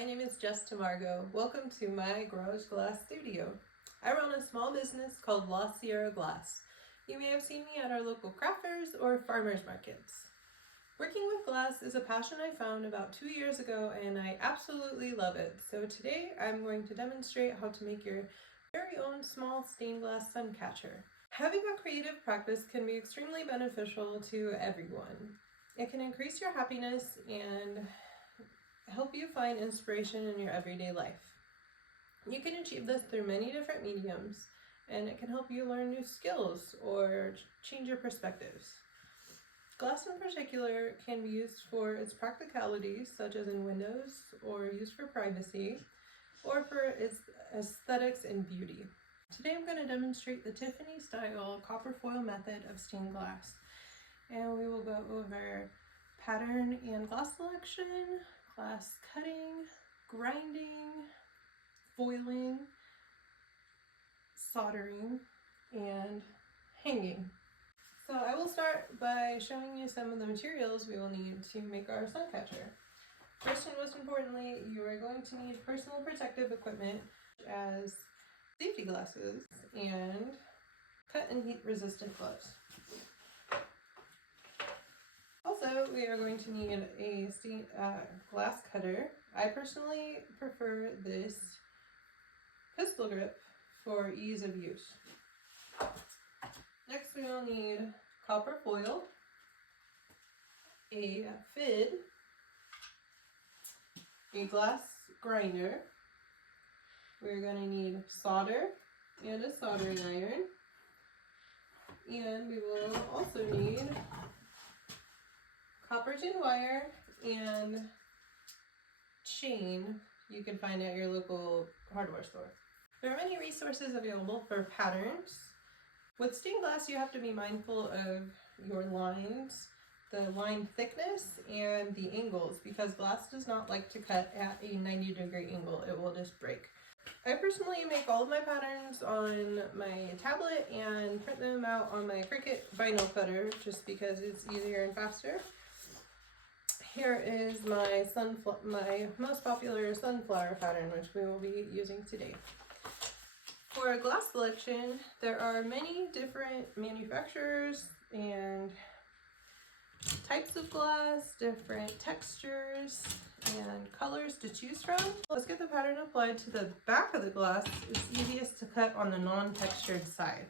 my name is Jess Tamargo. Welcome to my Garage Glass studio. I run a small business called La Sierra Glass. You may have seen me at our local craft fairs or farmers markets. Working with glass is a passion I found about 2 years ago and I absolutely love it. So today I'm going to demonstrate how to make your very own small stained glass sun catcher. Having a creative practice can be extremely beneficial to everyone. It can increase your happiness and help you find inspiration in your everyday life. You can achieve this through many different mediums, and it can help you learn new skills or change your perspectives. Glass in particular can be used for its practicalities, such as in windows, or used for privacy, or for its aesthetics and beauty. Today I'm going to demonstrate the Tiffany style copper foil method of stained glass, and we will go over pattern and glass selection, glass cutting, grinding, foiling, soldering, and hanging. So I will start by showing you some of the materials we will need to make our sun catcher. First and most importantly, you are going to need personal protective equipment as safety glasses and cut and heat resistant gloves. Also, we are going to need a glass cutter. I personally prefer this pistol grip for ease of use. Next, we will need copper foil, a FID, a glass grinder. We're going to need solder and a soldering iron. And we will also need copper tin wire and chain you can find at your local hardware store. There are many resources available for patterns. With stained glass, you have to be mindful of your lines, the line thickness, and the angles, because glass does not like to cut at a 90-degree angle. It will just break. I personally make all of my patterns on my tablet and print them out on my Cricut vinyl cutter just because it's easier and faster. Here is my most popular sunflower pattern, which we will be using today. For glass selection, there are many different manufacturers and types of glass, different textures and colors to choose from. Let's get the pattern applied to the back of the glass. It's easiest to cut on the non-textured side.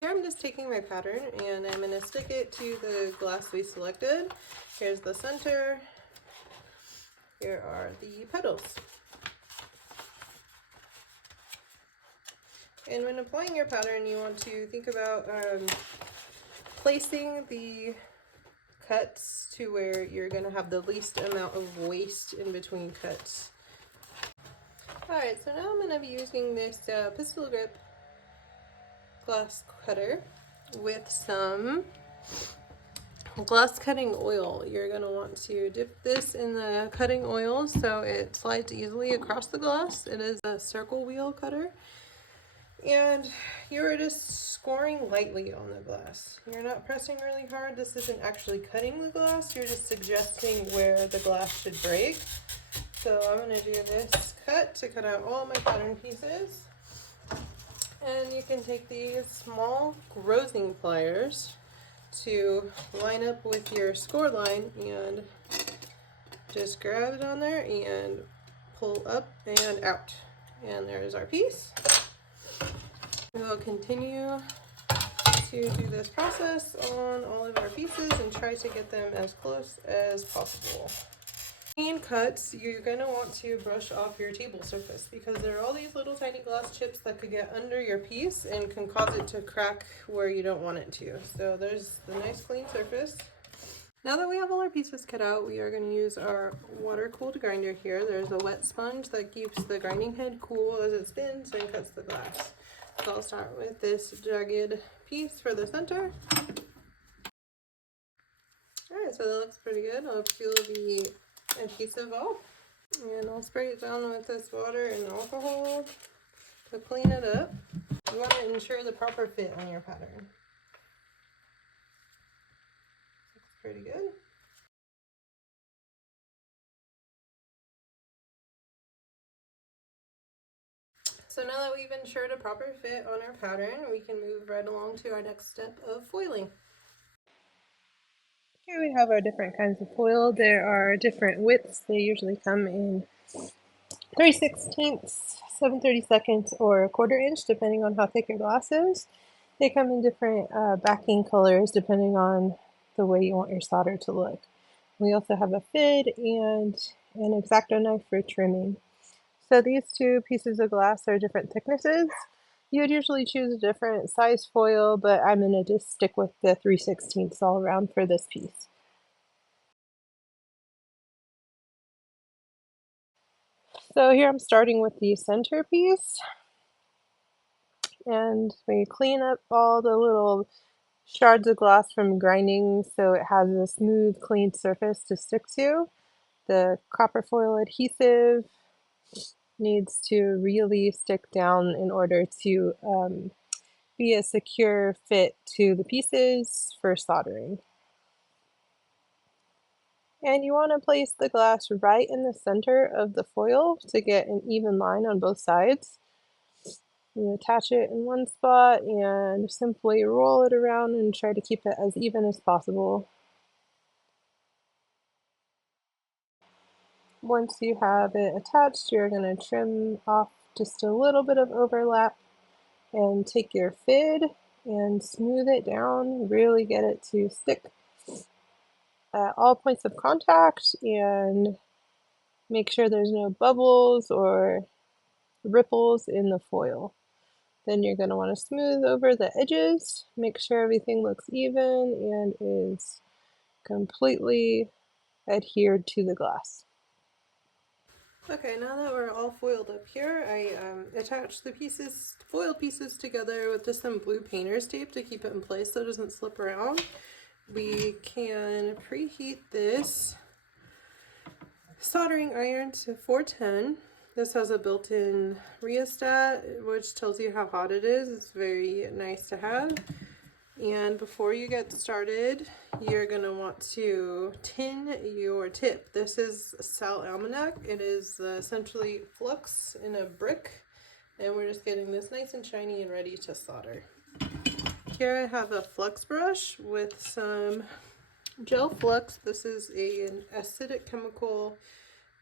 Here I'm just taking my pattern and I'm going to stick it to the glass we selected. Here's the center. Here are the petals. And when applying your pattern, you want to think about placing the cuts to where you're going to have the least amount of waste in between cuts. Alright, so now I'm going to be using this pistol grip glass cutter with some glass cutting oil. You're going to want to dip this in the cutting oil so it slides easily across the glass. It is a circle wheel cutter. And you're just scoring lightly on the glass. You're not pressing really hard. This isn't actually cutting the glass. You're just suggesting where the glass should break. So I'm going to do this cut to cut out all my pattern pieces. And you can take these small grozing pliers to line up with your score line and just grab it on there and pull up and out. And there's our piece. We will continue to do this process on all of our pieces and try to get them as close as possible. In cuts, you're going to want to brush off your table surface because there are all these little tiny glass chips that could get under your piece and can cause it to crack where you don't want it to. So there's the nice clean surface. Now that we have all our pieces cut out, we are going to use our water-cooled grinder here. There's a wet sponge that keeps the grinding head cool as it spins and cuts the glass. So I'll start with this jagged piece for the center. Alright, so that looks pretty good. I'll peel the adhesive off and I'll spray it down with this water and alcohol to clean it up. You want to ensure the proper fit on your pattern. Looks pretty good. So now that we've ensured a proper fit on our pattern, we can move right along to our next step of foiling. Here we have our different kinds of foil. There are different widths. They usually come in 3/16, 7/32, or 1/4 inch, depending on how thick your glass is. They come in different backing colors depending on the way you want your solder to look. We also have a FID and an X-Acto knife for trimming. So these two pieces of glass are different thicknesses. You would usually choose a different size foil, but I'm going to just stick with the 3/16 all around for this piece. So here I'm starting with the center piece, and we clean up all the little shards of glass from grinding so it has a smooth, clean surface to stick to. The copper foil adhesive needs to really stick down in order to be a secure fit to the pieces for soldering. And you want to place the glass right in the center of the foil to get an even line on both sides. You attach it in one spot and simply roll it around and try to keep it as even as possible. Once you have it attached, you're going to trim off just a little bit of overlap and take your FID and smooth it down, really get it to stick at all points of contact and make sure there's no bubbles or ripples in the foil. Then you're going to want to smooth over the edges, make sure everything looks even and is completely adhered to the glass. Okay, now that we're all foiled up here, I attached the foil pieces together with just some blue painter's tape to keep it in place so it doesn't slip around. We can preheat this soldering iron to 410. This has a built-in rheostat, which tells you how hot it is. It's very nice to have. And before you get started, you're going to want to tin your tip. This is Sal Almanac. It is essentially flux in a brick, and we're just getting this nice and shiny and ready to solder. Here I have a flux brush with some gel flux. This is an acidic chemical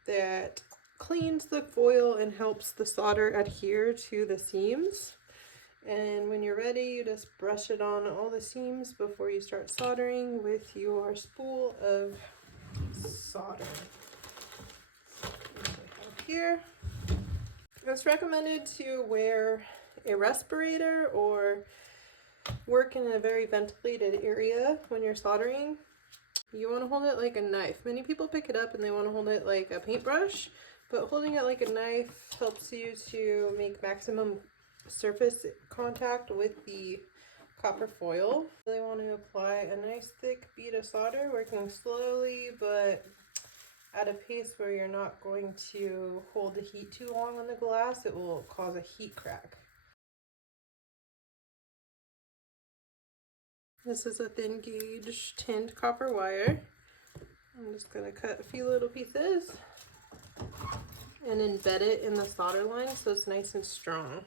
that cleans the foil and helps the solder adhere to the seams. And when you're ready, you just brush it on all the seams before you start soldering with your spool of solder. Here, it's recommended to wear a respirator or work in a very ventilated area when you're soldering. You want to hold it like a knife. Many people pick it up and they want to hold it like a paintbrush, but holding it like a knife helps you to make maximum surface contact with the copper foil. You really want to apply a nice thick bead of solder, working slowly but at a pace where you're not going to hold the heat too long on the glass. It will cause a heat crack. This is a thin gauge tinned copper wire. I'm just going to cut a few little pieces and embed it in the solder line so it's nice and strong.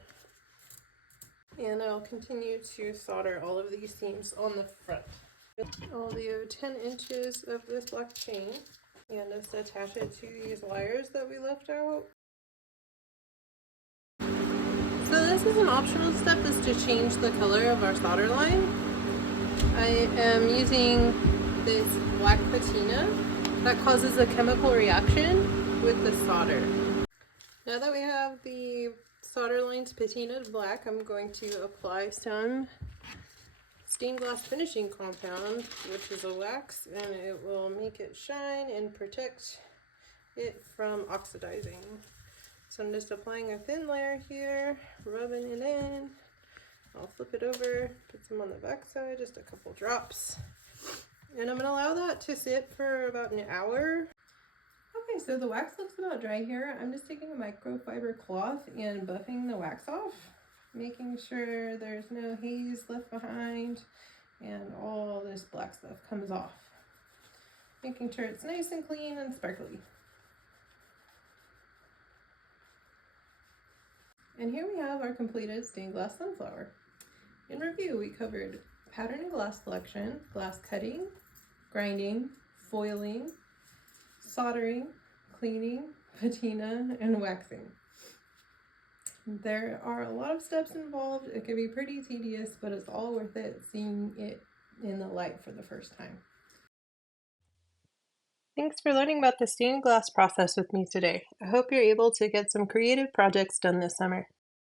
And I'll continue to solder all of these seams on the front. I'll do 10 inches of this black chain and just attach it to these wires that we left out. So this is an optional step, is to change the color of our solder line. I am using this black patina that causes a chemical reaction with the solder. Now that we have the solder lines patinaed black, I'm going to apply some stained glass finishing compound, which is a wax, and it will make it shine and protect it from oxidizing. So I'm just applying a thin layer here, rubbing it in. I'll flip it over, put some on the back side, just a couple drops. And I'm going to allow that to sit for about an hour. Okay, so the wax looks about dry here. I'm just taking a microfiber cloth and buffing the wax off, making sure there's no haze left behind and all this black stuff comes off. Making sure it's nice and clean and sparkly. And here we have our completed stained glass sunflower. In review, we covered pattern and glass selection, glass cutting, grinding, foiling, soldering, cleaning, patina, and waxing. There are a lot of steps involved. It can be pretty tedious, but it's all worth it seeing it in the light for the first time. Thanks for learning about the stained glass process with me today. I hope you're able to get some creative projects done this summer.